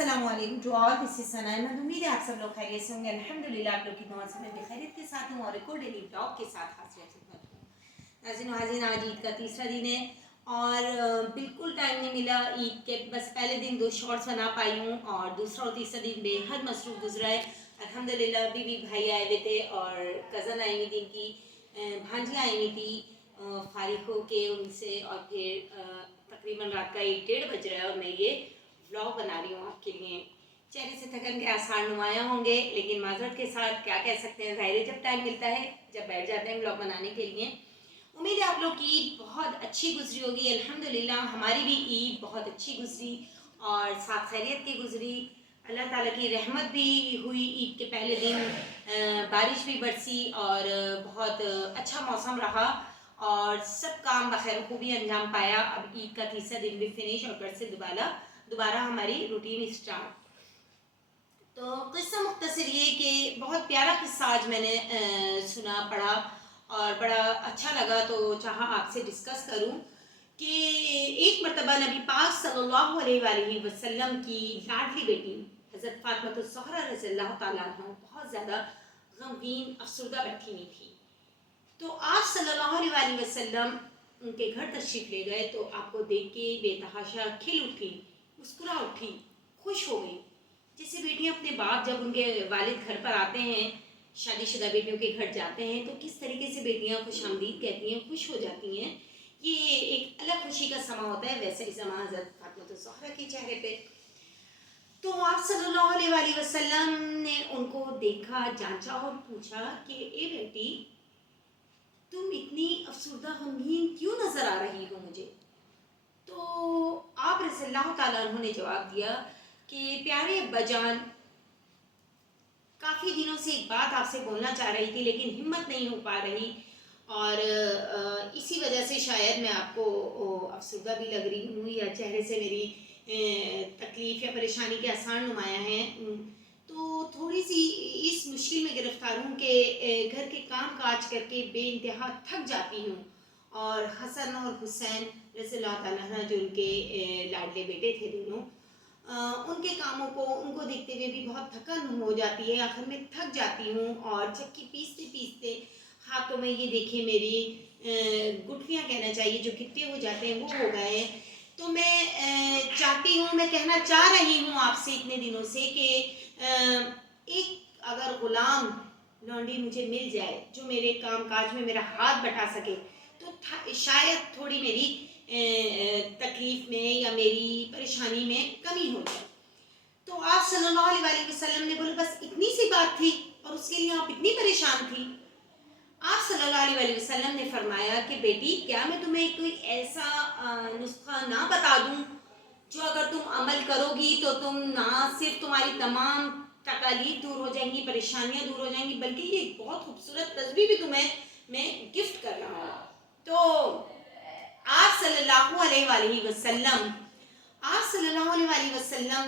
अस्सलाम वालेकुम to all, this is सना अहमद। उम्मीद है आप सब लोग खैरियत से होंगे। अल्हम्दुलिल्लाह आप लोग की दुआ से मैं भी खैरियत के साथ हूँ और एक और डेली ब्लॉग के साथ हाजिर खिदमत हूँ। नाज़रीन हाज़िन, आज ईद का तीसरा दिन है और बिल्कुल टाइम नहीं मिला ईद के। बस पहले दिन 2 शॉर्ट्स बना पाई हूँ और दूसरा और तीसरा दिन बेहद मसरूफ़ गुजरा है। अल्हम्दुलिल्लाह बीवी भाई आए हुए थे और कज़न आई हुई थी, इनकी भांजियाँ आई हुई थी। फारिग हो के उनसे और फिर तकरीबन रात का 1-1:30 बज रहा है और मैं ये व्लॉग बना रही हूँ आपके लिए। चेहरे से थकन के आसार नुमाया होंगे, लेकिन माजरत के साथ क्या कह सकते हैं, ज़ाहिर है जब टाइम मिलता है, जब बैठ जाते हैं व्लॉग बनाने के लिए। उम्मीद है आप लोग की ईद बहुत अच्छी गुजरी होगी। अल्हम्दुलिल्लाह हमारी भी ईद बहुत अच्छी गुजरी और साथ खैरियत की गुजरी। अल्लाह ताला की रहमत भी हुई ईद के पहले दिन, बारिश भी बरसी और बहुत अच्छा मौसम रहा और सब काम बखैर खूबी अंजाम पाया। अब ईद का तीसरा दिन भी फिनिश और कल से दोबारा हमारी रूटीन स्टार्ट। तो किस्सा मुख्तसर ये कि बहुत प्यारा किस्सा आज मैंने सुना पढ़ा और बड़ा अच्छा लगा, तो चाहा आपसे डिस्कस करूं कि एक मरतबा नबी पाक सल्लल्लाहु अलैहि वसल्लम की लाडली बेटी हज़रत फातिमा ज़हरा रज़ियल्लाहु ताला अन्हा बहुत ज़्यादा गमगीन अफसरदा बैठी हुई थी। तो आप सल्लल्लाहु अलैहि वसल्लम उनके घर तशरीफ़ ले गए तो आपको देख के बेतहाशा खिल उठी, मुस्कुरा उठी, खुश हो गई। जैसे बेटियां अपने बाप जब उनके वालिद घर पर आते हैं, शादीशुदा बेटियों के घर जाते हैं, तो किस तरीके से बेटियां खुशामदीद कहती हैं, खुश हो जाती हैं। ये एक अलग खुशी का समा होता है। वैसे ही समा हज़रत फातिमा ज़हरा के चेहरे पे। तो आप सल्लल्लाहु अलैहि वसल्लम ने उनको देखा, जांचा और पूछा कि ए बेटी, तुम इतनी अफसरदा गमगीन क्यों नजर आ रही हो मुझे? तो आप रज़ियल्लाहु ताला अन्हु ने जवाब दिया कि प्यारे अब्बा जान, काफ़ी दिनों से एक बात आपसे बोलना चाह रही थी लेकिन हिम्मत नहीं हो पा रही और इसी वजह से शायद मैं आपको अफसरदा भी लग रही हूँ या चेहरे से मेरी तकलीफ़ या परेशानी के आसार नुमाया हैं। तो थोड़ी सी इस मुश्किल में गिरफ्तार हूँ कि घर के काम काज करके बेइंतहा थक जाती हूँ और हसन और हुसैन रज़ियल्लाहु ताला अन्हु जो उनके लाडले बेटे थे दोनों, उनके कामों को उनको देखते हुए भी बहुत थकन हो जाती है। आखिर में थक जाती हूँ और चक्की पीसते पीसते हाथों में ये देखिए मेरी गुठलियाँ कहना चाहिए, जो गिट्टे हो जाते हैं वो हो गए हैं। तो मैं चाहती हूँ, मैं कहना चाह रही हूँ आपसे इतने दिनों से कि एक अगर गुलाम लौंडी मुझे मिल जाए जो मेरे काम काज में मेरा हाथ बटा सके, तो शायद थोड़ी मेरी तकलीफ़ में या मेरी परेशानी में कमी हो जाए। तो आप सल्लल्लाहु अलैहि वसल्लम ने बोले बस इतनी सी बात थी और उसके लिए आप इतनी परेशान थी? आप सल्लल्लाहु अलैहि वसल्लम ने फरमाया कि बेटी, क्या मैं तुम्हें कोई ऐसा नुस्खा ना बता दूं जो अगर तुम अमल करोगी तो तुम ना सिर्फ तुम्हारी तमाम तकालीफ दूर हो जाएंगी, परेशानियां दूर हो जाएंगी, बल्कि ये बहुत खूबसूरत तस्वीर भी तुम्हें मैं गिफ्ट कर रहा हूँ। तो आप सल्लल्लाहु अलैहि वसल्लम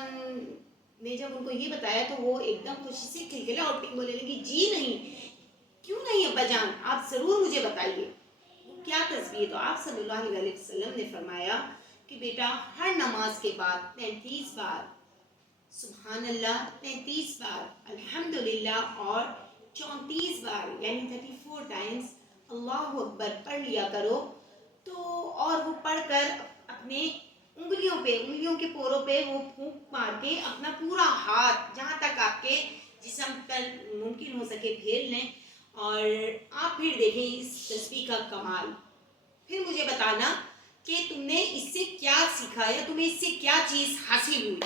ने जब उनको ये बताया तो वो एकदम खुशी से खिलखिला उठी, बोले लगी जी नहीं, क्यों नहीं अब्बा जान, आप ज़रूर मुझे बताइए क्या तस्वीर। तो आप सल्लल्लाहु अलैहि वसल्लम ने फरमाया कि बेटा, हर नमाज के बाद 33 बार सुभान अल्लाह, 33 बार अल्हम्दुलिल्लाह और 34 बार यानी 34 टाइम्स अल्लाहु अकबर पढ़ लिया करो। तो और वो पढ़कर अपने उंगलियों के पोरों पे वो फूंक मार के अपना पूरा हाथ जहाँ तक आपके जिस्म पर मुमकिन हो सके फेर लें और आप फिर देखें इस तस्वीर का कमाल। फिर मुझे बताना कि तुमने इससे क्या सीखा या तुम्हें इससे क्या चीज़ हासिल हुई।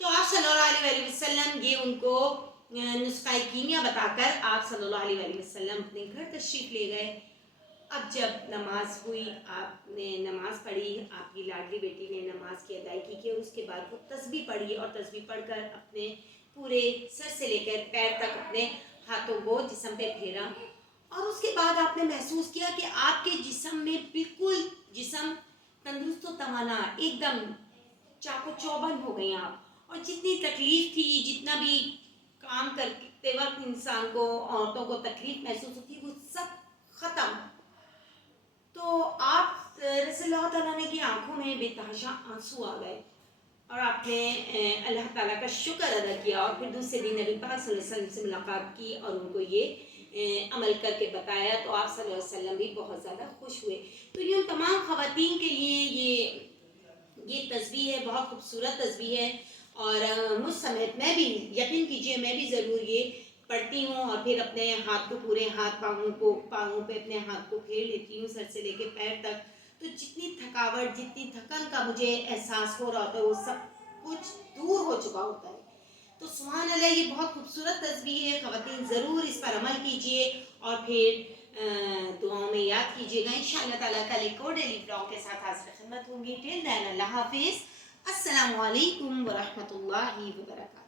तो आप सल्लल्लाहु अलैहि वसल्लम ये उनको नुस्खा कीमिया बताकर आप सल्लल्लाहु अलैहि वसल्लम अपने घर तशरीफ़ ले गए। अब जब नमाज हुई, आपने नमाज पढ़ी, आपकी लाडली बेटी ने नमाज की अदायगी की और उसके बाद वो तस्बीह पढ़ी और तस्बीह पढ़कर अपने पूरे सर से लेकर पैर तक अपने हाथों को जिस्म पे फेरा और उसके बाद आपने महसूस किया कि आपके जिस्म में बिल्कुल जिस्म तंदुरुस्त व तवाना, एकदम चाको चौबंद हो गई आप। और जितनी तकलीफ़ थी, जितना भी काम करते वक्त इंसान को, औरतों को तकलीफ़ महसूस होती, वो सब ख़त्म। तो आप रज़ियल्लाहु ताला अन्हु की आंखों में बेतहाशा आंसू आ गए اور آپ نے اللہ تعالیٰ کا شکر ادا کیا اور پھر دوسرے دن نبی پاک صلی اللہ علیہ وسلم سے ملاقات کی اور ان کو یہ عمل کر کے بتایا تو آپ صلی اللہ علیہ وسلم بھی بہت زیادہ خوش ہوئے. تو یہ ان تمام خواتین کے لیے یہ تسبیح ہے، بہت خوبصورت تسبیح ہے. اور مجھ سمیت میں بھی یقین کیجئے میں بھی ضرور یہ پڑھتی ہوں اور پھر اپنے ہاتھ کو پورے پاؤں پہ اپنے ہاتھ کو پھیر لیتی ہوں سر سے لے کے پیر تک. تو جتنی تھکاوٹ جتنی تھکن کا مجھے احساس ہو رہا ہوتا ہے وہ سب کچھ دور ہو چکا ہوتا ہے. تو سبحان اللہ یہ بہت خوبصورت تسبیح ہے. خواتین ضرور اس پر عمل کیجئے اور پھر دعاؤں میں یاد کیجئے گا. انشاءاللہ تعالیٰ کل ایک اور ڈیلی بلاگ کے ساتھ حاضر خدمت ہوں گی. ٹل دین اللہ حافظ. السلام علیکم ورحمۃ اللہ وبرکاتہ.